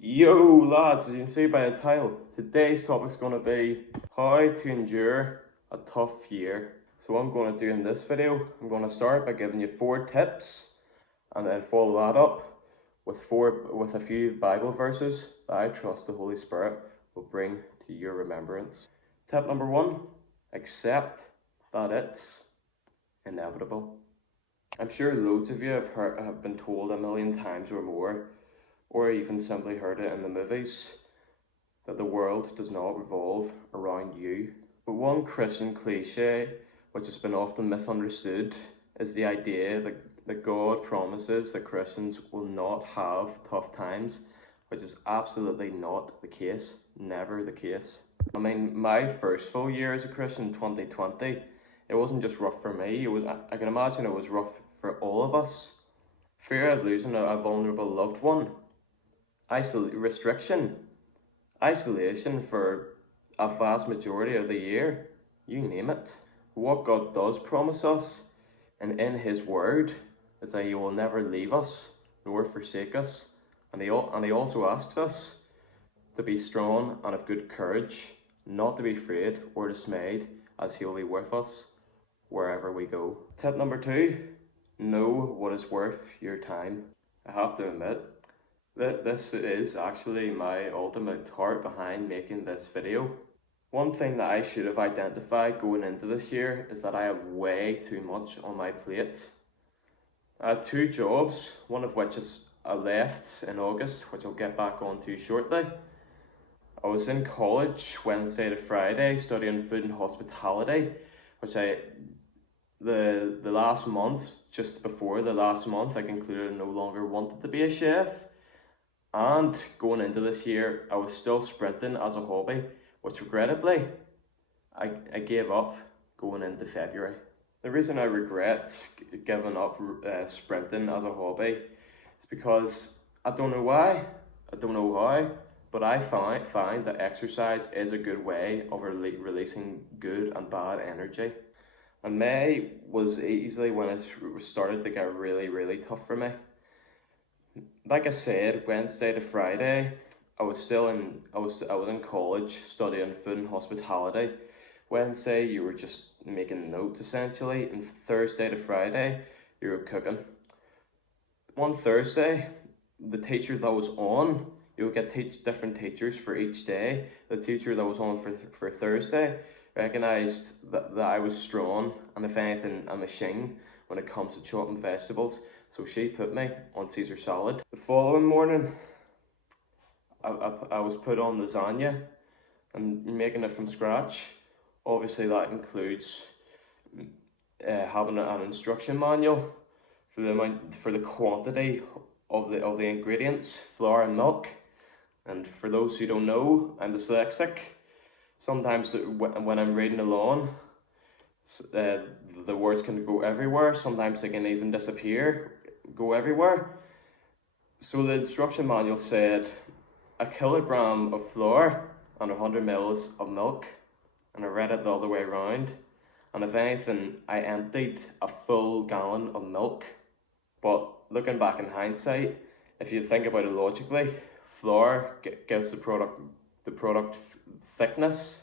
Yo lads, as you can see by the title, today's topic is going to be how to endure a tough year. So what I'm going to do in this video, I'm going to start by giving you 4 tips and then follow that up with a few Bible verses that I trust the Holy Spirit will bring to your remembrance. Tip number 1, accept that it's inevitable. I'm sure loads of you have been told a million times or more, or even simply heard it in the movies, that the world does not revolve around you. But one Christian cliche, which has been often misunderstood, is the idea that God promises that Christians will not have tough times, which is absolutely not the case, never the case. I mean, my first full year as a Christian, 2020, it wasn't just rough for me, I can imagine it was rough for all of us. Fear of losing a vulnerable loved one, restriction, isolation for a vast majority of the year, you name it. What God does promise us, and in His Word, is that He will never leave us nor forsake us, and He also asks us to be strong and of good courage, not to be afraid or dismayed, as He will be with us wherever we go. Tip number 2, know what is worth your time. I have to admit, this is actually my ultimate heart behind making this video. One thing that I should have identified going into this year is that I have way too much on my plate. I had 2 jobs, one of which is I left in August, which I'll get back onto shortly. I was in college Wednesday to Friday studying food and hospitality, which the last month, just before the last month, I concluded I no longer wanted to be a chef. And going into this year, I was still sprinting as a hobby, which regrettably, I gave up going into February. The reason I regret giving up sprinting as a hobby is because I don't know why, I don't know how, but I find that exercise is a good way of releasing good and bad energy. And May was easily when it started to get really tough for me. Like I said, Wednesday to Friday, I was in college studying food and hospitality. Wednesday, you were just making notes essentially, and Thursday to Friday, you were cooking. One Thursday, the teacher that was on, you would get different teachers for each day. The teacher that was on for Thursday recognised that I was strong and, if anything, a machine when it comes to chopping vegetables. So she put me on Caesar salad. The following morning, I was put on lasagna and making it from scratch. Obviously that includes having an instruction manual for the quantity of the ingredients, flour and milk. And for those who don't know, I'm dyslexic. Sometimes when I'm reading along, the words can go everywhere. Sometimes they can even go everywhere. So the instruction manual said a kilogram of flour and 100 mils of milk, and I read it the other way around. And if anything, I emptied a full gallon of milk. But looking back in hindsight, if you think about it logically, flour gives the product thickness,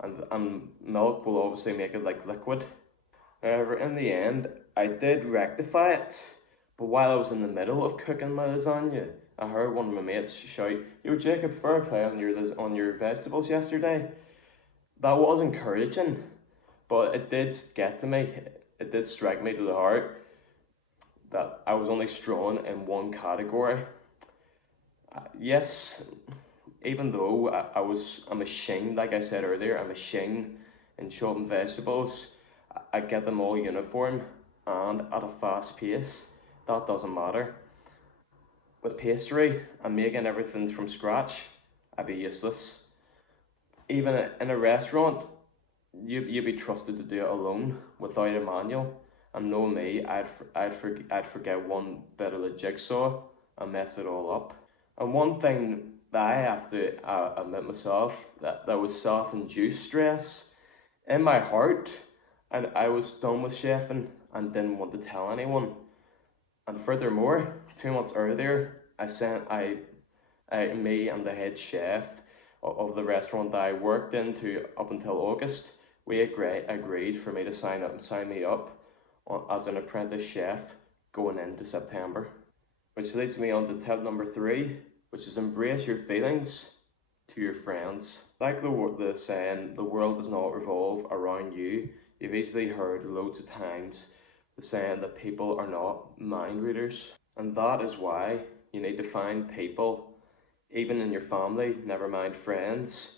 and milk will obviously make it like liquid. However, in the end, I did rectify it, but while I was in the middle of cooking my lasagna, I heard one of my mates shout, "Yo Jacob, fair play on your vegetables yesterday." That was encouraging, but it did get to me, it did strike me to the heart that I was only strong in one category. Yes, even though I was a machine, like I said earlier, a machine in chopping vegetables, I get them all uniform and at a fast pace. That doesn't matter. With pastry and making everything from scratch, I'd be useless. Even in a restaurant, you'd be trusted to do it alone without a manual. And know me, I'd forget one bit of the jigsaw and mess it all up. And one thing that I have to admit myself, that was self-induced stress in my heart, and I was done with chefing and didn't want to tell anyone. And furthermore, 2 months earlier, I Me and the head chef of the restaurant that I worked into up until August, we agreed for me to sign me up as an apprentice chef going into September. Which leads me on to tip number 3, which is embrace your feelings to your friends. Like the saying, the world does not revolve around you. You've easily heard loads of times the saying that people are not mind readers. And that is why you need to find people, even in your family, never mind friends,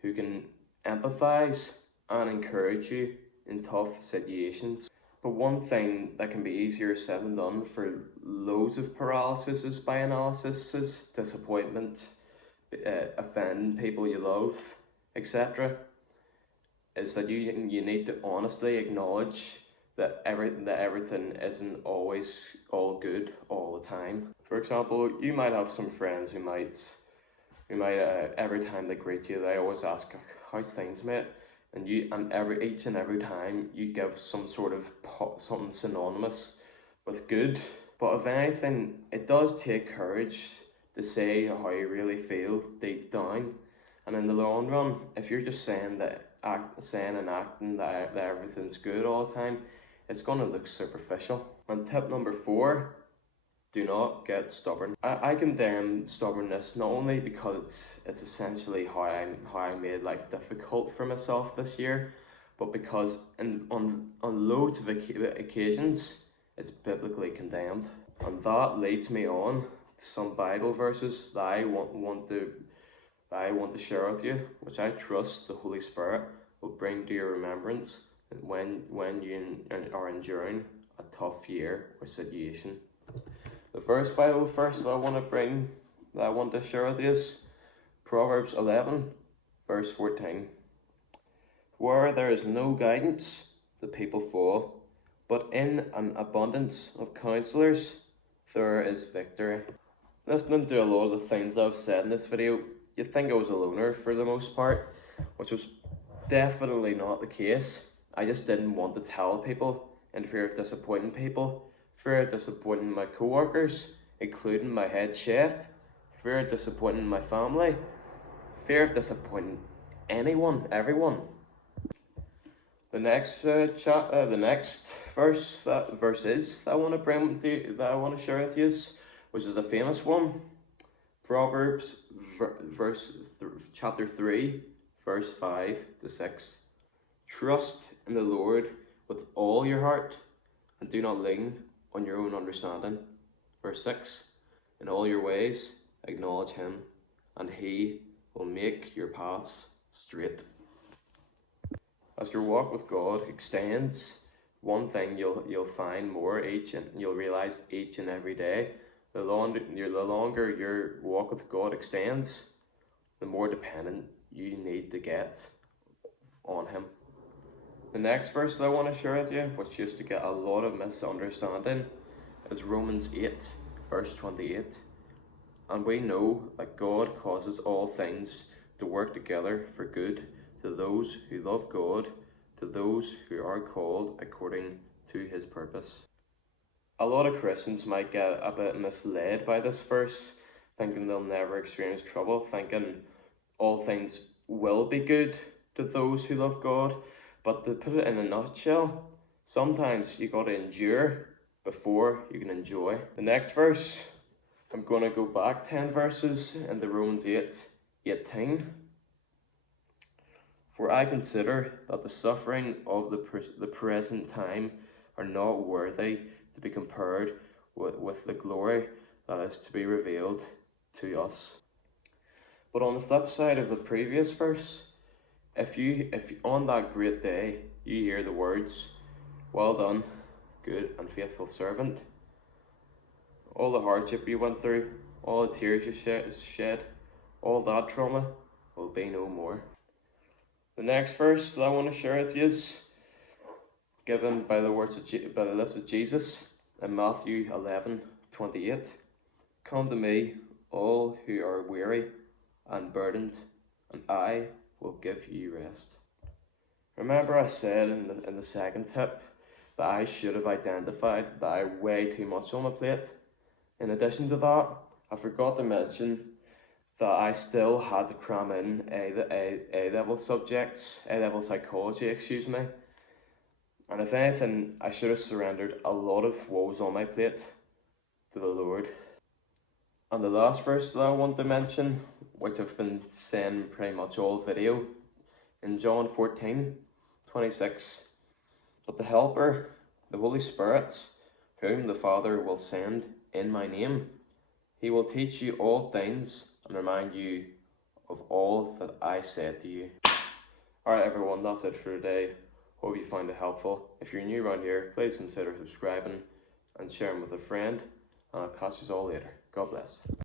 who can empathise and encourage you in tough situations. But one thing that can be easier said than done for loads of paralysis by analysis is disappointment, offending people you love, etc. Is that you need to honestly acknowledge that everything isn't always all good all the time. For example, you might have some friends who might every time they greet you, they always ask, "How's things, mate?" And each and every time you give some sort of something synonymous with good. But if anything, it does take courage to say how you really feel deep down. And in the long run, if you're just saying and acting that everything's good all the time, it's going to look superficial. And tip number 4, do not get stubborn. I condemn stubbornness not only because it's essentially how I made life difficult for myself this year, but because on loads of occasions it's biblically condemned. And that leads me on to some Bible verses that I want to share with you, which I trust the Holy Spirit will bring to your remembrance when you are enduring a tough year or situation. The first Bible verse that I want to share with you is Proverbs 11, verse 14. Where there is no guidance, the people fall, but in an abundance of counselors, there is victory. Listening to a lot of the things I've said in this video, you'd think I was a loner for the most part, which was definitely not the case. I just didn't want to tell people in fear of disappointing people, fear of disappointing my co-workers, including my head chef, fear of disappointing my family, fear of disappointing everyone. The next verses that I want to share with you, which is a famous one, Proverbs chapter 3, verse 5 to 6. Trust in the Lord with all your heart, and do not lean on your own understanding. Verse 6. In all your ways acknowledge him, and he will make your paths straight. As your walk with God extends, one thing you'll find more you'll realize each and every day, the longer your walk with God extends, the more dependent you need to get on him. The next verse that I want to share with you, which used to get a lot of misunderstanding, is Romans 8, verse 28. And we know that God causes all things to work together for good to those who love God, to those who are called according to his purpose. A lot of Christians might get a bit misled by this verse, thinking they'll never experience trouble, thinking all things will be good to those who love God. But to put it in a nutshell, sometimes you got to endure before you can enjoy. The next verse, I'm going to go back 10 verses into Romans 8:18. For I consider that the suffering of the present time are not worthy to be compared with the glory that is to be revealed to us. But on the flip side of the previous verse, if on that great day you hear the words, "Well done, good and faithful servant," all the hardship you went through, all the tears you shed, all that trauma will be no more. The next verse that I want to share with you is given by the lips of Jesus in Matthew 11:28. Come to me, all who are weary and burdened, and I will give you rest. Remember I said in the second tip that I should have identified that I way too much on my plate. In addition to that, I forgot to mention that I still had to cram in A-level subjects, A-level psychology, excuse me. And if anything, I should have surrendered a lot of woes on my plate to the Lord. And the last verse that I want to mention, which I've been saying pretty much all video, in John 14:26, but the Helper, the Holy Spirit, whom the Father will send in my name, he will teach you all things and remind you of all that I said to you. Alright everyone, that's it for today. Hope you find it helpful. If you're new around here, please consider subscribing and sharing with a friend. And I'll catch you all later. God bless.